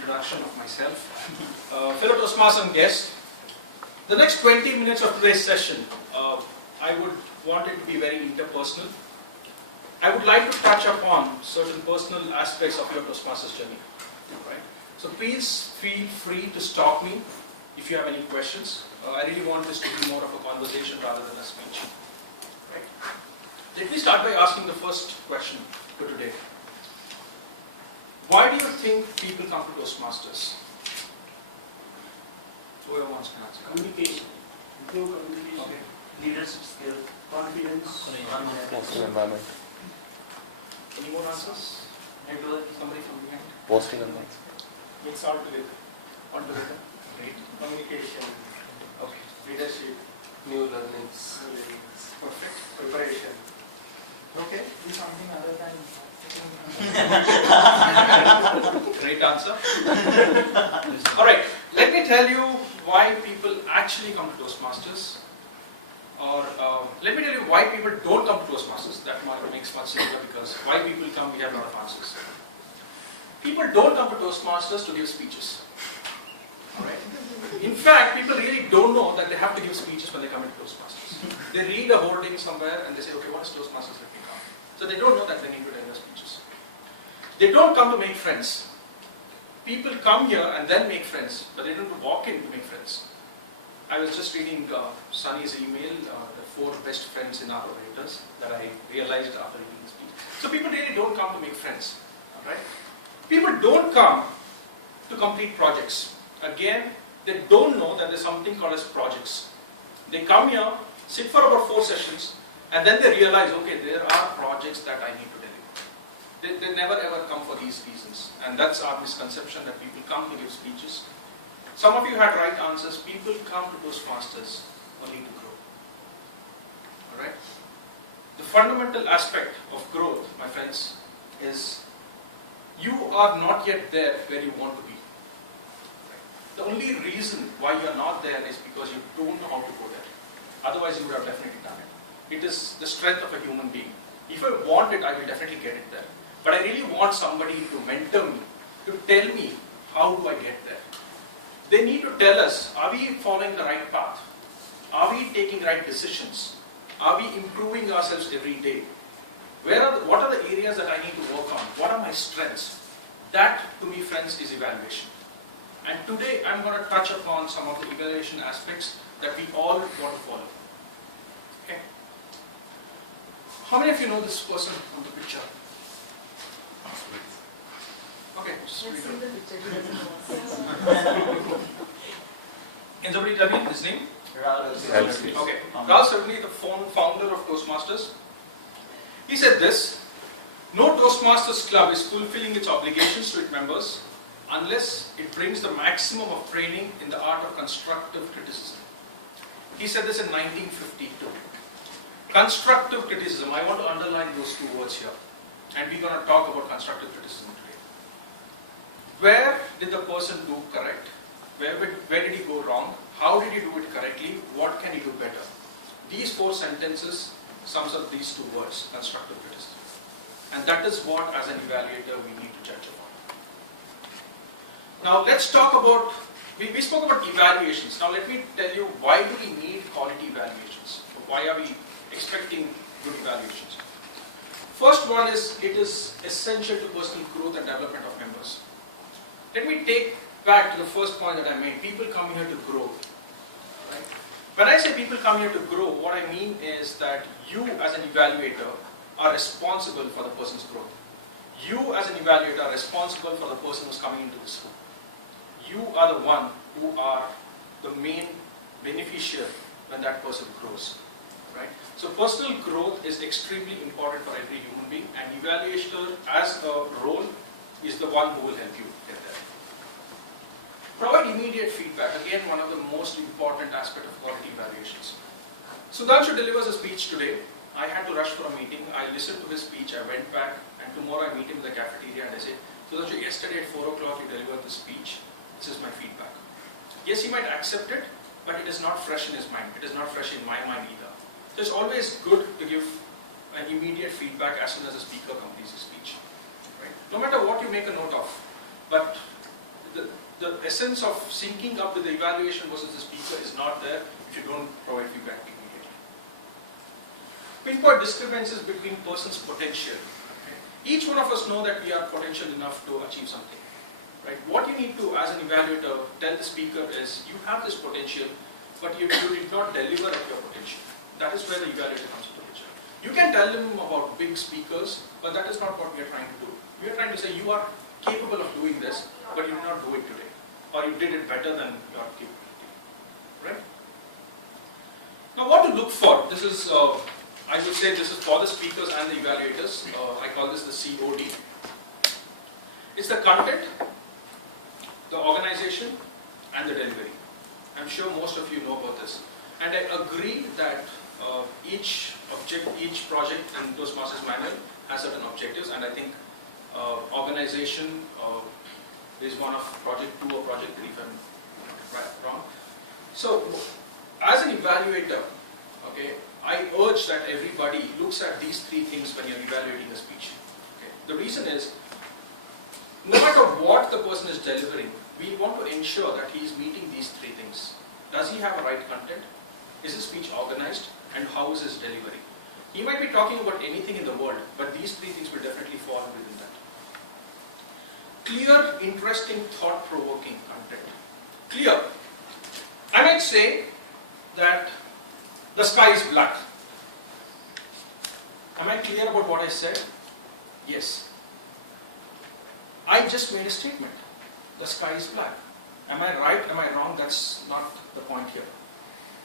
introduction of myself. Fellow Toastmasters and guests, the next 20 minutes of today's session, I would want it to be very interpersonal. I would like to touch upon certain personal aspects of your Toastmasters journey. Right? So please feel free to stop me if you have any questions. I really want this to be more of a conversation rather than a speech. Right? Let me start by asking the first question for today. Why do you think people come to Toastmasters? Whoever wants to answer. Communication. Improve communication. Okay. Leadership skill. Confidence. Positive environment. Any more answers? Somebody from behind? Positive environment. Mix all together. All together? Great. Communication. Okay. Leadership. New learnings. Perfect. Preparation. Okay. Do something other than Great answer. Alright, let me tell you why people actually come to Toastmasters. Or let me tell you why people don't come to Toastmasters. That makes much simpler because why people come, we have a lot of answers. People don't come to Toastmasters to give speeches. Alright? In fact, people really don't know that they have to give speeches when they come into Toastmasters. They read a hoarding somewhere and they say, okay, what is Toastmasters? Let me come. So they don't know that they need to deliver speeches. They don't come to make friends. People come here and then make friends, but they don't walk in to make friends. I was just reading Sunny's email, the 4 best friends in our operators, that I realized after reading the speech. So people really don't come to make friends. Right? People don't come to complete projects. Again, they don't know that there's something called as projects. They come here, sit for about 4 sessions, and then they realize, okay, there are projects that I need to deliver. They never ever come for these reasons. And that's our misconception that people come to give speeches. Some of you had right answers. People come to Toastmasters only to grow. Alright? The fundamental aspect of growth, my friends, is you are not yet there where you want to be. The only reason why you are not there is because you don't know how to go there. Otherwise you would have definitely done it. It is the strength of a human being. If I want it, I will definitely get it there. But I really want somebody to mentor me, to tell me how do I get there. They need to tell us, are we following the right path? Are we taking right decisions? Are we improving ourselves every day? What are the areas that I need to work on? What are my strengths? That, to me, friends, is evaluation. And today, I'm going to touch upon some of the evaluation aspects that we all want to follow. Okay? How many of you know this person on the picture? Okay, just read it. Can somebody tell me his name? Okay. Ralph Servini, the founder of Toastmasters. He said this: no Toastmasters club is fulfilling its obligations to its members unless it brings the maximum of training in the art of constructive criticism. He said this in 1952. Constructive criticism, I want to underline those 2 words here. And we're going to talk about constructive criticism today. Where did the person do correct? Where did he go wrong? How did he do it correctly? What can he do better? These 4 sentences sums up these 2 words, constructive criticism. And that is what, as an evaluator, we need to judge upon. Now let's talk about, we spoke about evaluations. Now let me tell you, why do we need quality evaluations? Why are we expecting good evaluations? First one is, it is essential to personal growth and development of members. Let me take back to the first point that I made. People come here to grow. Right? When I say people come here to grow, what I mean is that you as an evaluator are responsible for the person's growth. You as an evaluator are responsible for the person who's coming into this room. You are the one who are the main beneficiary when that person grows. Right? So personal growth is extremely important for every human being, and evaluator as a role is the one who will help you get there. Provide immediate feedback, again one of the most important aspects of quality evaluations. Sudhanshu delivers a speech today. I had to rush for a meeting. I listened to his speech, I went back, and tomorrow I meet him in the cafeteria and I say, Sudhanshu, yesterday at 4 o'clock you delivered the speech. This is my feedback. Yes, he might accept it, but it is not fresh in his mind. It is not fresh in my mind either. So it's always good to give an immediate feedback as soon as the speaker completes his speech. Right? No matter what you make a note of, but essence of syncing up with the evaluation versus the speaker is not there if you don't provide feedback immediately. Pinpoint discrepancies between person's potential. Okay. Each one of us know that we are potential enough to achieve something. Right? What you need to, as an evaluator, tell the speaker is, you have this potential, but you did not deliver at your potential. That is where the evaluator comes into the picture. You can tell them about big speakers, but that is not what we are trying to do. We are trying to say, you are capable of doing this, but you did not do it today. Or you did it better than your capability. Right? Now what to look for? This is, I would say this is for the speakers and the evaluators. I call this the COD. It's the content, the organization, and the delivery. I'm sure most of you know about this. And I agree that each project in Toastmasters manual has certain objectives, and I think organization is one of project 2 or project 3 if I'm wrong. So, as an evaluator, okay, I urge that everybody looks at these 3 things when you're evaluating a speech. Okay. The reason is, no matter what the person is delivering, we want to ensure that he is meeting these 3 things. Does he have a right content? Is his speech organized? And how is his delivery? He might be talking about anything in the world, but these 3 things will definitely fall within that. Clear, interesting, thought-provoking content. Clear. I might say that the sky is black. Am I clear about what I said? Yes. I just made a statement. The sky is black. Am I right? Am I wrong? That's not the point here.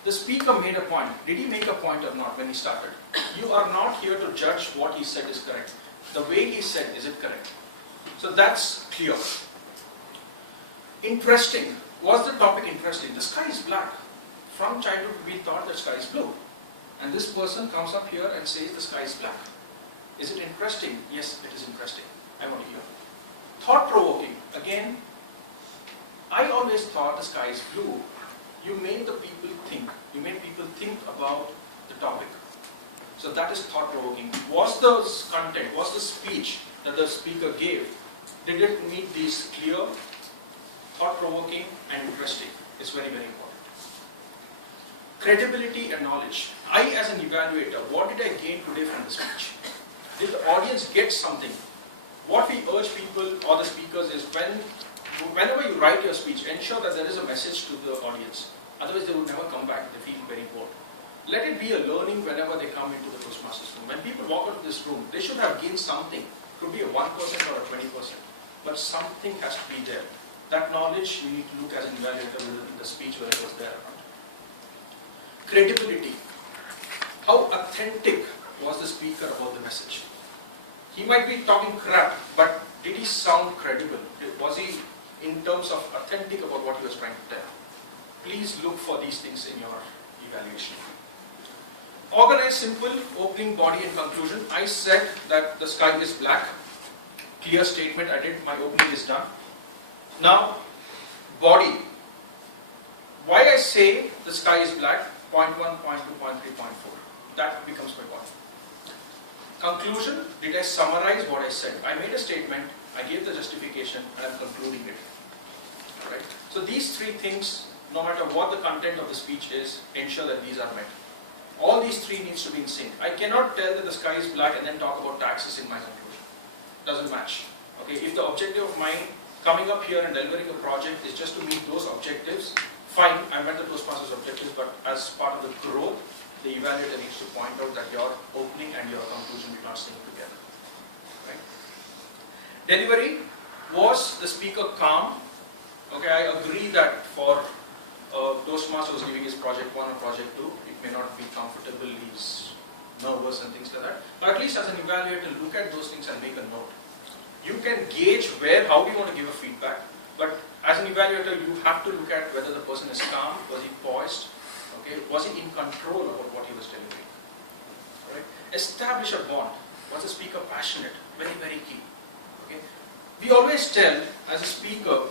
The speaker made a point. Did he make a point or not when he started? You are not here to judge what he said is correct. The way he said, is it correct? So that's clear. Interesting. Was the topic interesting? The sky is black. From childhood we thought the sky is blue. And this person comes up here and says the sky is black. Is it interesting? Yes, it is interesting. I want to hear. Thought-provoking. Again, I always thought the sky is blue. You made the people think. You made people think about the topic. So that is thought-provoking. Was the content, was the speech that the speaker gave, did it meet these clear, thought-provoking and interesting? It's very, very important. Credibility and knowledge. I, as an evaluator, what did I gain today from the speech? Did the audience get something? What we urge people or the speakers is whenever you write your speech, ensure that there is a message to the audience. Otherwise, they would never come back. They feel very bored. Let it be a learning whenever they come into the Toastmasters room. When people walk out of this room, they should have gained something. It could be a 1% or a 20%. But something has to be there. That knowledge, you need to look as an evaluator in the speech whether it was there or not. Credibility. How authentic was the speaker about the message? He might be talking crap, but did he sound credible? Was he in terms of authentic about what he was trying to tell? Please look for these things in your evaluation. Organized, simple, opening, body and conclusion. I said that the sky is black. Clear statement I did. My opening is done. Now, body. Why I say the sky is black, point 1, point 2, point 3, point 4. That becomes my point. Conclusion, did I summarize what I said? I made a statement, I gave the justification, and I'm concluding it. Alright? So these 3 things, no matter what the content of the speech is, ensure that these are met. All these 3 needs to be in sync. I cannot tell that the sky is black and then talk about taxes in my conclusion. Doesn't match. Okay? If the objective of mine coming up here and delivering a project is just to meet those objectives, fine, I met the Toastmasters objectives, but as part of the growth, the evaluator needs to point out that your opening and your conclusion do not sync together. Right? Delivery, was the speaker calm? Okay, I agree that for Toastmaster who's giving his project 1 or project 2, it may not be comfortable, he's nervous and things like that. But at least as an evaluator, look at those things and make a note. You can gauge how do you want to give a feedback, but as an evaluator, you have to look at whether the person is calm, was he poised, okay, was he in control about what he was delivering. Right? Establish a bond. Was the speaker passionate? Very, very key. Okay? We always tell, as a speaker,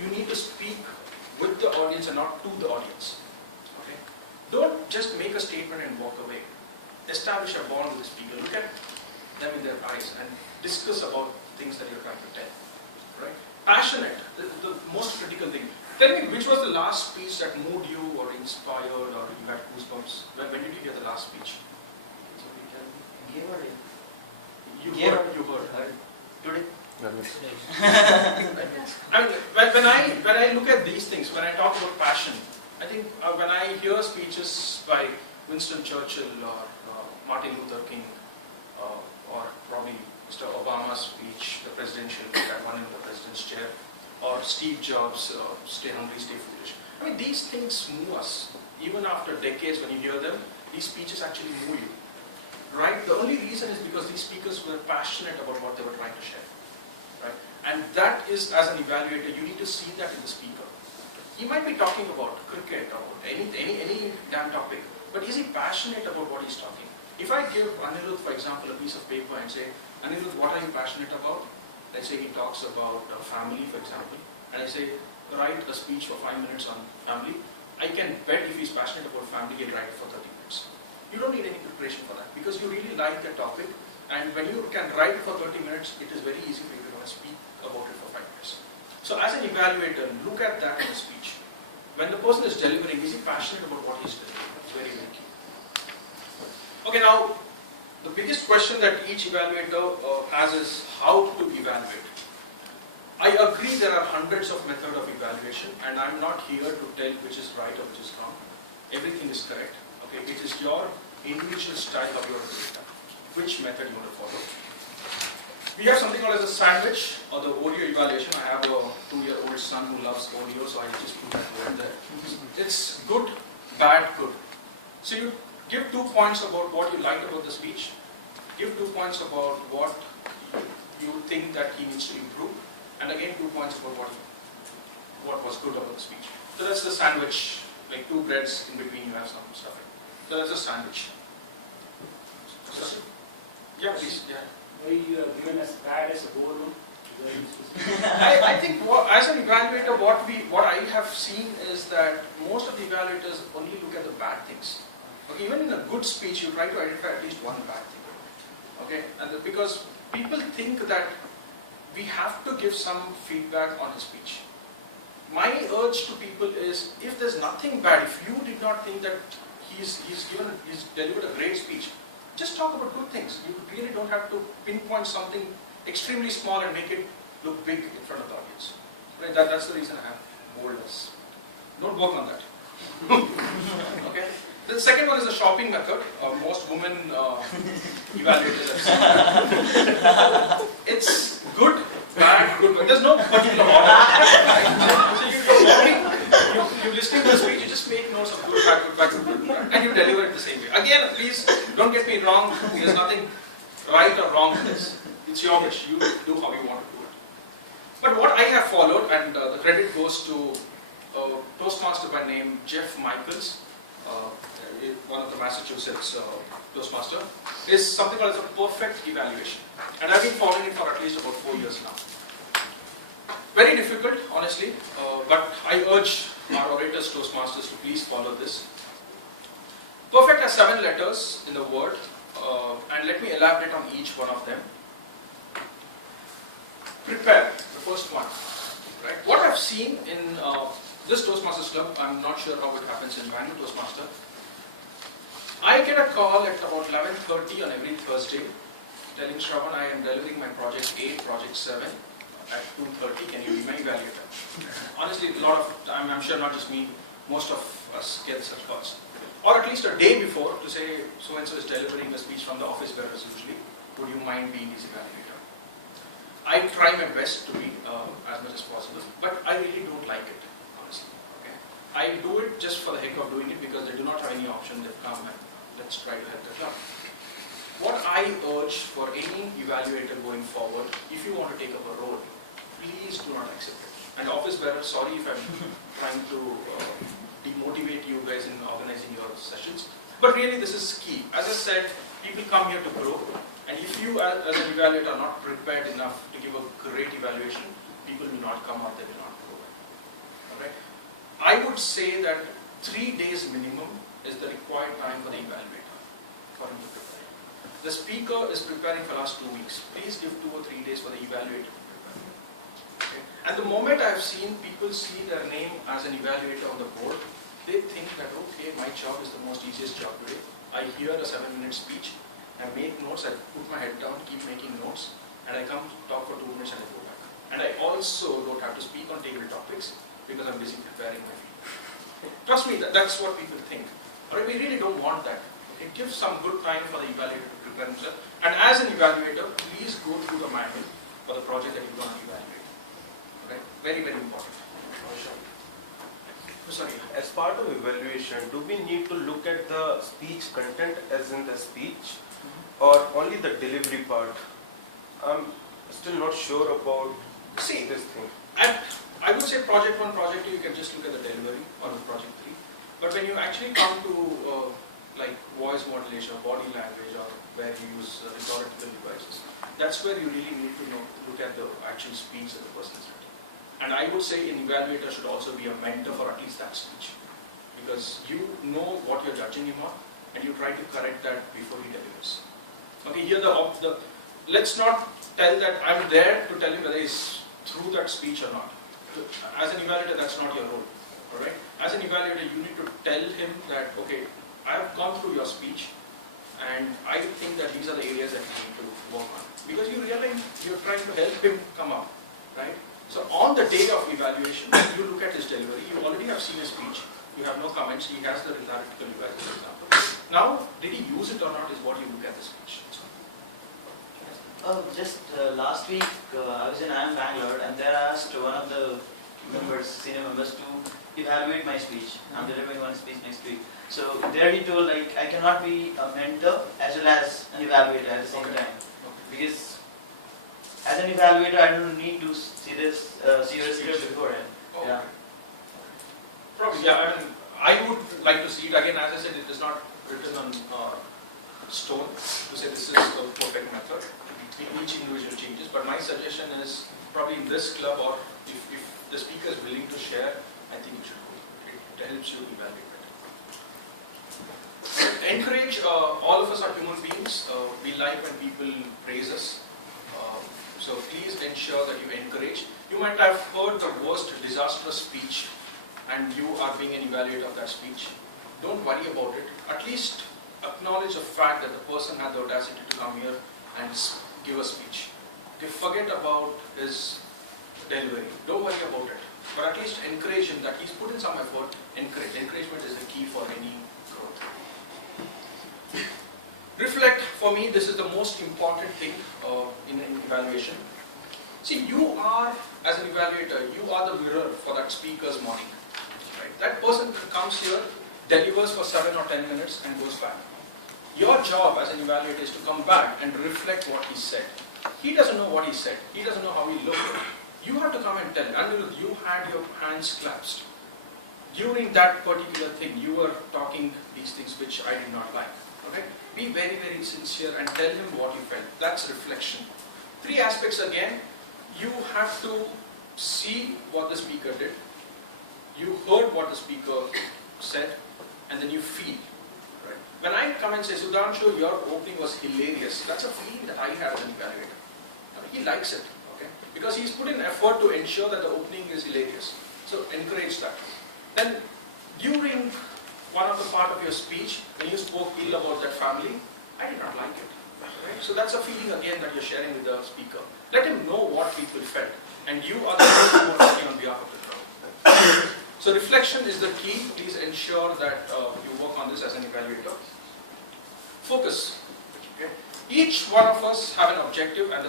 you need to speak with the audience and not to the audience. Okay? Don't just make a statement and walk away. Establish a bond with the speaker. Look at them in their eyes and discuss about things that you're trying to tell. Right? Passionate. The most critical thing. Tell me, which was the last speech that moved you or inspired or you had goosebumps? When did you hear the last speech? You heard. Today. I mean, when I look at these things, when I talk about passion, I think when I hear speeches by Winston Churchill or Martin Luther King or probably Mr. Obama's speech, the presidential, that one in the president's chair, or Steve Jobs, stay hungry, stay foolish. I mean, these things move us. Even after decades, when you hear them, these speeches actually move you. Right? The only reason is because these speakers were passionate about what they were trying to share. Right? And that is, as an evaluator, you need to see that in the speaker. He might be talking about cricket or any damn topic, but is he passionate about what he's talking? If I give Anirudh, for example, a piece of paper and say, Anirudh, what are you passionate about? Let's say he talks about family, for example, and I say, write a speech for 5 minutes on family. I can bet if he's passionate about family, he'll write it for 30 minutes. You don't need any preparation for that because you really like the topic, and when you can write for 30 minutes, it is very easy for you to speak about it for 5 minutes. So as an evaluator, look at that in a speech. When the person is delivering, is he passionate about what he's delivering? It's very, very key. Okay, now, the biggest question that each evaluator has is how to evaluate. I agree there are hundreds of methods of evaluation, and I'm not here to tell which is right or which is wrong. Everything is correct. Okay, it is your individual style of your data, which method you want to follow. We have something called as a sandwich or the Oreo evaluation. I have a 2-year-old son who loves Oreo, so I just put that word there. It's good, bad, good. So you give 2 points about what you liked about the speech. Give 2 points about what you think that he needs to improve. And again 2 points about what was good about the speech. So that's the sandwich, like 2 breads in between you have some stuff. So that's a sandwich. So, yeah, please. Yeah. Why you are given as bad as a boardroom? I think as an evaluator, what I have seen is that most of the evaluators only look at the bad things. Okay, even in a good speech, you try to identify at least one bad thing. Okay, and because people think that we have to give some feedback on a speech. My urge to people is, if there's nothing bad, if you did not think that he's delivered a great speech, just talk about good things. You really don't have to pinpoint something extremely small and make it look big in front of the audience. Right? That's the reason I have boldness. Don't work on that. Okay. The second one is the shopping method. Most women evaluators have seen. It's good, bad, good, but there's no particular order. Right? So you're listening to the speech, you just make notes of good, bad, good, bad, good, bad, and you deliver it the same way. Again, please don't get me wrong. There's nothing right or wrong in this. It's your wish. You do how you want to do it. But what I have followed, and the credit goes to a Toastmaster by name Jeff Michaels, one of the Massachusetts Toastmaster, is something called as a perfect evaluation. And I've been following it for at least about 4 years now. Very difficult, honestly, but I urge our orators, Toastmasters, to please follow this. Perfect has 7 letters in the word, and let me elaborate on each one of them. Prepare, the first one. Right? What I've seen in this Toastmasters Club, I'm not sure how it happens in Bangalore Toastmaster. I get a call at about 11:30 on every Thursday telling Shravan I am delivering my project 8, project 7 at 2:30. Can you be my evaluator? Honestly, a lot of time, I'm sure not just me, most of us get such calls. Or at least a day before to say, so-and-so is delivering a speech from the office bearers usually. Would you mind being his evaluator? I try my best to be as much as possible, but I really don't like it, honestly. Okay? I do it just for the heck of doing it because they do not have any option. They've come and let's try to help the club. What I urge for any evaluator going forward, if you want to take up a role, please do not accept it. And office bearers, sorry if I'm trying to demotivate you guys in organizing your sessions, but really this is key. As I said, people come here to grow, and if you as an evaluator are not prepared enough to give a great evaluation, people will not come out, they will not grow. Alright? I would say that 3 days minimum is the required time for the evaluator, for him to prepare. The speaker is preparing for the last 2 weeks. Please give 2 or 3 days for the evaluator to prepare. Okay? And the moment I've seen people see their name as an evaluator on the board, they think that, okay, my job is the most easiest job today. I hear a 7-minute speech, I make notes, I put my head down, keep making notes, and I come talk for 2 minutes and I go back. And I also don't have to speak on table topics because I'm busy preparing my feedback. Trust me, that's what people think. Alright, we really don't want that. Okay, give some good time for the evaluator to prepare himself. And as an evaluator, please go through the manual for the project that you're going to evaluate. Okay, very, very important. Sorry. As part of evaluation, do we need to look at the speech content as in the speech or only the delivery part? I'm still not sure about this thing. I would say project 1, project 2, you can just look at the delivery or the project 3. But when you actually come to like voice modulation, body language, or where you use rhetorical devices, that's where you really need to look at the actual speech that the person is writing. And I would say an evaluator should also be a mentor for at least that speech, because you know what you're judging him on, and you try to correct that before he delivers. Okay, here let's not tell that I'm there to tell him whether he's through that speech or not. As an evaluator, that's not your role. Alright? As an evaluator, you need to tell him that, okay, I have gone through your speech, and I think that these are the areas that you need to work on. Because you realize you're trying to help him come up, right? So on the day of evaluation, you look at his delivery, you already have seen his speech, you have no comments, he has the rhetorical device, for example. Now, did he use it or not is what you look at the speech. Just last week, I was in IIM Bangalore, and there I asked one of the senior members to evaluate my speech. I'm delivering one speech next week. So there he told, like, I cannot be a mentor as well as an evaluator at the same time. Because as an evaluator, I don't need to see your script beforehand. Okay. Yeah. Probably, yeah. I mean, I would like to see it again. As I said, it is not written on stone to say this is the perfect method. Each individual changes, but my suggestion is probably in this club, or if the speaker is willing to share, I think you should go. It helps you evaluate better. Encourage. All of us are human beings. We like when people praise us. So please ensure that you encourage. You might have heard the worst disastrous speech, and you are being an evaluator of that speech. Don't worry about it. At least acknowledge the fact that the person had the audacity to come here and give a speech. Okay, forget about his delivery. Don't worry about it. But at least encourage him that he's put in some effort. Encourage. Encouragement is the key for any growth. Reflect. For me, this is the most important thing in an evaluation. See, you are, as an evaluator, you are the mirror for that speaker's morning. Right? That person comes here, delivers for 7 or 10 minutes and goes back. Your job as an evaluator is to come back and reflect what he said. He doesn't know what he said. He doesn't know how he looked. You have to come and tell. Anirudh, you had your hands clasped. During that particular thing, you were talking these things which I did not like. Okay? Be very, very sincere and tell him what you felt. That's reflection. 3 aspects again. You have to see what the speaker did. You heard what the speaker said, and then you feel. Right? When I come and say, Sudhanshu, your opening was hilarious, that's a feeling that I have as an evaluator. I mean, he likes it, okay? Because he's put in effort to ensure that the opening is hilarious. So encourage that. Then, during one of the part of your speech, when you spoke ill about that family, I did not like it. Right? So that's a feeling again that you're sharing with the speaker. Let him know what people felt, and you are the person who are talking on behalf of the crowd. So reflection is the key. Please ensure that you work on this as an evaluator. Focus. Okay. Each one of us have an objective, and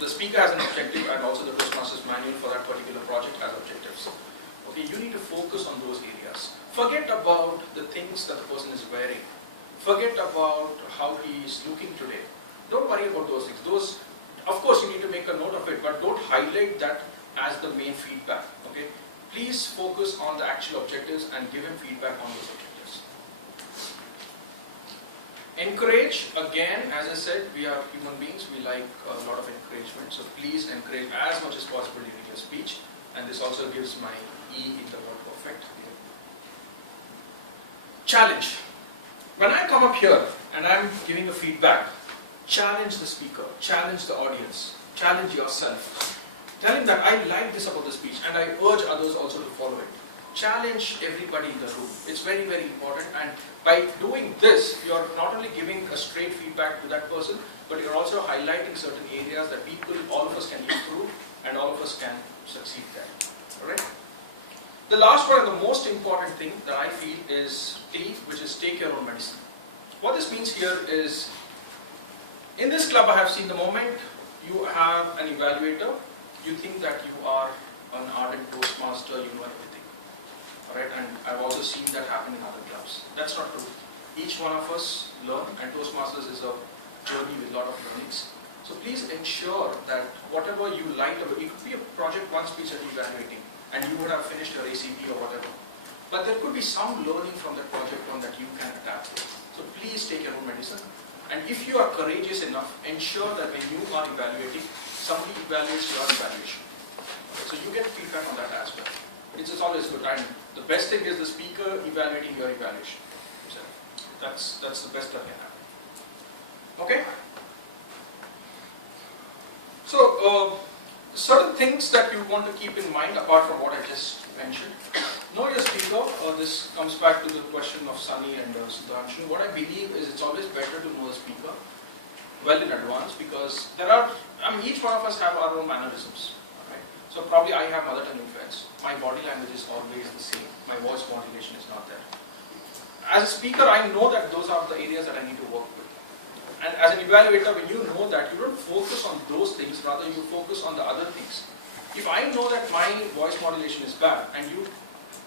the speaker has an objective, and also the Toastmasters manual for that particular project has objectives. Okay, you need to focus on those areas. Forget about the things that the person is wearing. Forget about how he is looking today. Don't worry about those things. Those, of course, you need to make a note of it, but don't highlight that as the main feedback. Okay. Please focus on the actual objectives and give him feedback on those objectives. Encourage, again, as I said, we are human beings, we like a lot of encouragement, so please encourage as much as possible during your speech, and this also gives my E in the word perfect. Challenge. When I come up here and I'm giving a feedback, challenge the speaker, challenge the audience, challenge yourself. Tell him that I like this about the speech and I urge others also to follow it. Challenge everybody in the room. It's very, very important, and by doing this, you're not only giving a straight feedback to that person, but you're also highlighting certain areas that people, all of us can improve and all of us can succeed there. Alright? The last one and the most important thing that I feel is T, which is take your own medicine. What this means here is, in this club I have seen the moment you have an evaluator, you think that you are an ardent Toastmaster, you know everything. Alright, and I've also seen that happen in other clubs. That's not true. Each one of us learn, and Toastmasters is a journey with a lot of learnings. So please ensure that whatever you like, it could be a project one speech that you're evaluating, and you would have finished your ACP or whatever. But there could be some learning from that project one that you can adapt to. So please take your own medicine. And if you are courageous enough, ensure that when you are evaluating, somebody evaluates your evaluation. So you get feedback on that as well. It's always good. And the best thing is the speaker evaluating your evaluation. So that's the best that can happen. Okay? So certain things that you want to keep in mind apart from what I just mentioned. Know your speaker. This comes back to the question of Sunny and Sudhanshu. What I believe is it's always better to know the speaker well in advance, because there are, each one of us have our own mannerisms. Right? So probably I have mother tongue influence. My body language is always the same. My voice modulation is not there. As a speaker, I know that those are the areas that I need to work with. And as an evaluator, when you know that, you don't focus on those things, rather you focus on the other things. If I know that my voice modulation is bad, and you,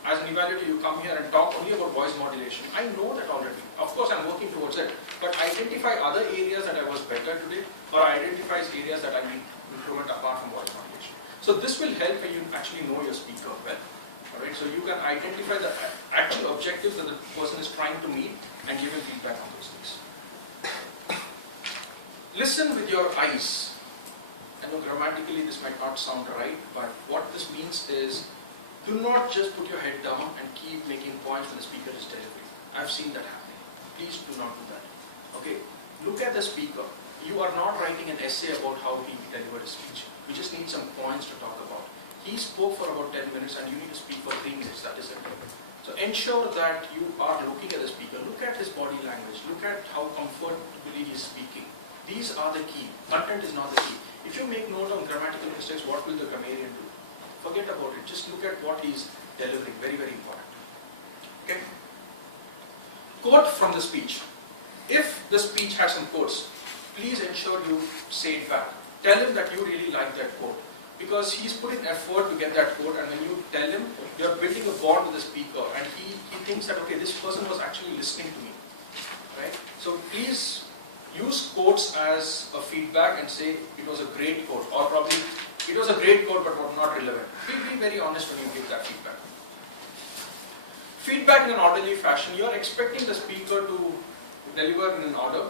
as an evaluator, you come here and talk only about voice modulation, I know that already. Of course, I'm working towards it, but identify other areas that I was better today, or identify areas that I need improvement apart from voice modulation. So this will help when you actually know your speaker well. Alright, so you can identify the actual objectives that the person is trying to meet and give him feedback on those things. Listen with your eyes. I know grammatically this might not sound right, but what this means is, do not just put your head down and keep making points when the speaker is delivering. I've seen that happening. Please do not do that. Okay, look at the speaker. You are not writing an essay about how he delivered his speech. We just need some points to talk about. He spoke for about 10 minutes and you need to speak for 3 minutes. That is it. So ensure that you are looking at the speaker. Look at his body language. Look at how comfortably he is speaking. These are the key. Content is not the key. If you make note on grammatical mistakes, what will the grammarian do? Forget about it. Just look at what he is delivering. Very, very important. Okay? Quote from the speech. If the speech has some quotes, please ensure you say it back. Tell him that you really like that quote, because he's putting effort to get that quote, and when you tell him, you're building a bond with the speaker, and he thinks that, okay, this person was actually listening to me. Right? So please use quotes as a feedback and say it was a great quote, or probably it was a great quote but not relevant. Be very honest when you give that feedback. Feedback in an orderly fashion. You are expecting the speaker to deliver in an order,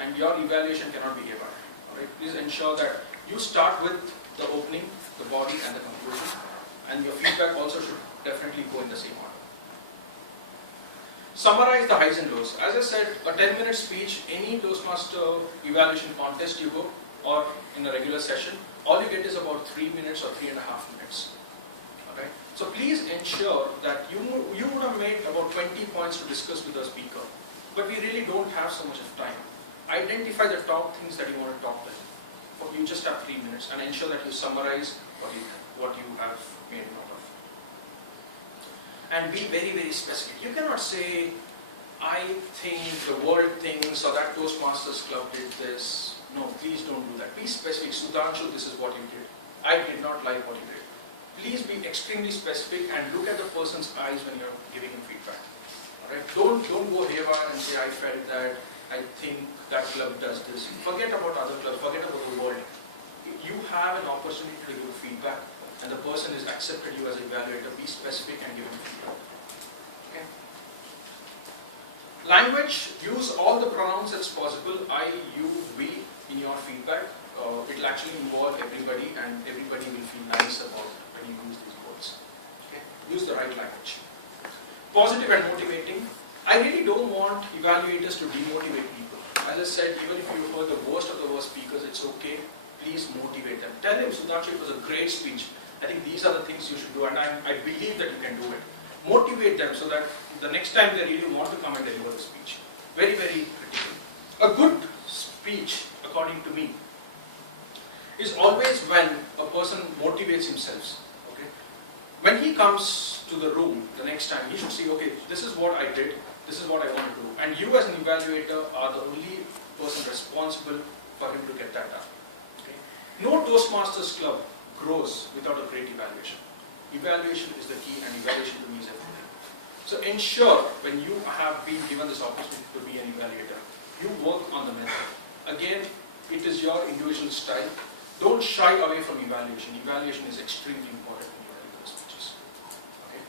and your evaluation cannot be haywire. Alright? Please ensure that you start with the opening, the body and the conclusion, and your feedback also should definitely go in the same order. Summarize the highs and lows. As I said, a 10-minute speech, any Toastmaster evaluation contest you go, or in a regular session, all you get is about 3 minutes or 3.5 minutes. Alright? So please ensure that you would have made about 20 points to discuss with the speaker, but we really don't have so much of time. Identify the top things that you want to talk with. You just have 3 minutes, and ensure that you summarize what you have made note of. And be very, very specific. You cannot say, I think the world thinks, or that Toastmasters Club did this. No, please don't do that. Be specific. Sudhanshu, this is what you did. I did not like what you did. Please be extremely specific and look at the person's eyes when you're giving him feedback. Alright? Don't go haywire and say, I felt that, I think that club does this. Forget about other clubs, forget about the world. You have an opportunity to give feedback, and the person has accepted you as an evaluator. Be specific and give him feedback. Okay? Language, use all the pronouns that's possible. I, you, we in your feedback. It will actually involve everybody, and everybody will feel nice about when you use these words. Okay? Use the right language. Positive and motivating. I really don't want evaluators to demotivate people. As I said, even if you heard the worst of the worst speakers, it's okay. please motivate them. Tell him, Sudhanshu, it was a great speech. I think these are the things you should do, and I believe that you can do it. Motivate them so that the next time they really want to come and deliver the speech. Very, very critical. A good speech, according to me, is always when a person motivates himself. Okay? When he comes to the room the next time, he should see, okay, this is what I did, this is what I want to do. And you as an evaluator are the only person responsible for him to get that done. Okay? No Toastmasters club grows without a great evaluation. Evaluation is the key, and evaluation to me is everything. So ensure when you have been given this opportunity to be an evaluator, you work on the method. Again, it is your individual style. Don't shy away from evaluation. Evaluation is extremely important when you are doing speeches. Okay?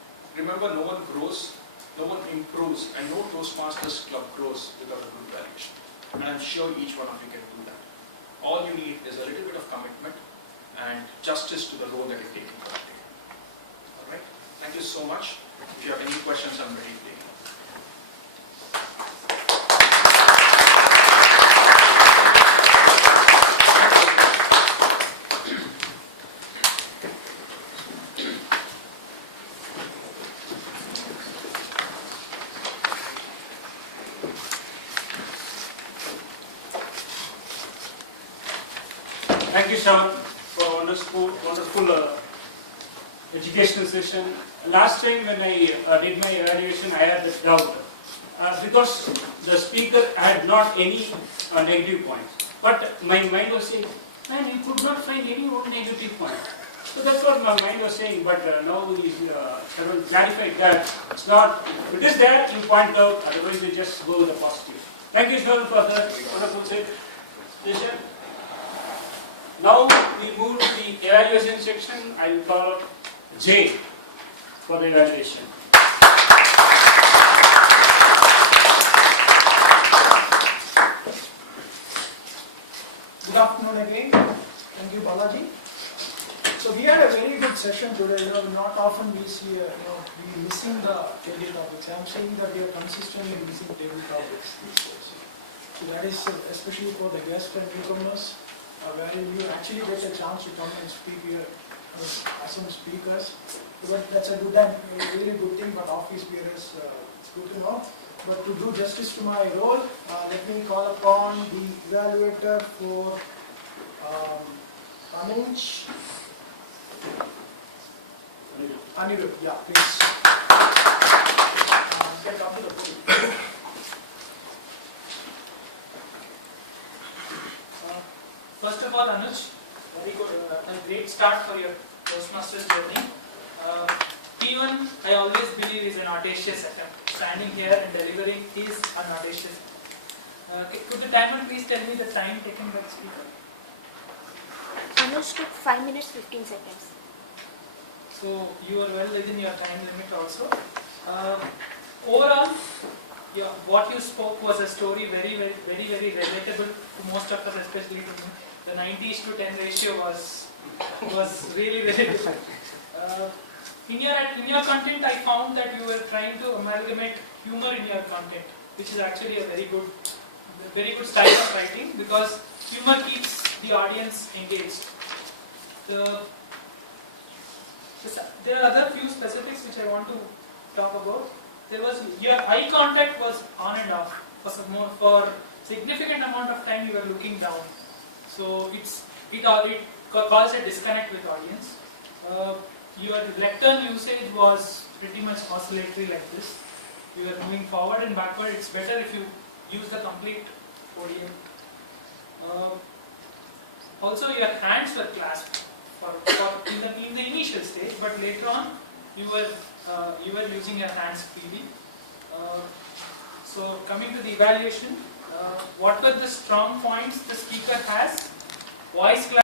Remember, no one grows, no one improves, and no Toastmasters club grows without a good evaluation. And I'm sure each one of you can do that. All you need is a little bit of commitment and justice to the role that you're taking for the day. Alright? Thank you so much. If you have any questions, I'm ready to take them. Thank you, Shravan, for a wonderful educational session. Last time when I did my evaluation, I had this doubt because the speaker had not any negative points. But my mind was saying, man, he could not find any one negative point. So that's what my mind was saying. But now Shravan clarified that it's not. If it is there, you point out. Otherwise, you just go with the positive. Thank you, Shravan, for that wonderful session. Now we move to the evaluation section. I will call up Jay for the evaluation. Good afternoon again. Thank you, Balaji. So we had a very good session today. Not often we see, we missing the table topics. I am saying that we are consistently missing table topics these days. So that is especially for the guests and newcomers, where you actually get a chance to come and speak here as some speakers. But that's a really good thing. But office bearers, it's good to know. But to do justice to my role, let me call upon the evaluator for Anuj. Anirudh, yeah, please. Get up to the podium. First of all, Anuj, very good, a great start for your Toastmasters journey. P1, I always believe, is an audacious attempt. Standing here and delivering is an audacious attempt. Could the timer please tell me the time taken by the speaker? Anuj took 5 minutes 15 seconds. So you are well within your time limit also. Overall, what you spoke was a story very relatable to most of us, especially to me. The 90:10 ratio was really different. In your content, I found that you were trying to amalgamate humor in your content, which is actually a very good style of writing, because humor keeps the audience engaged. There are other few specifics which I want to talk about. Your eye contact was on and off for significant amount of time. You were looking down, so it caused a disconnect with audience. Your lectern usage was pretty much oscillatory like this. You are moving forward and backward. It's better if you use the complete podium. Also, your hands were clasped in the initial stage, but later on you were using your hands freely. So coming to the evaluation, what were the strong points the speaker has? Voice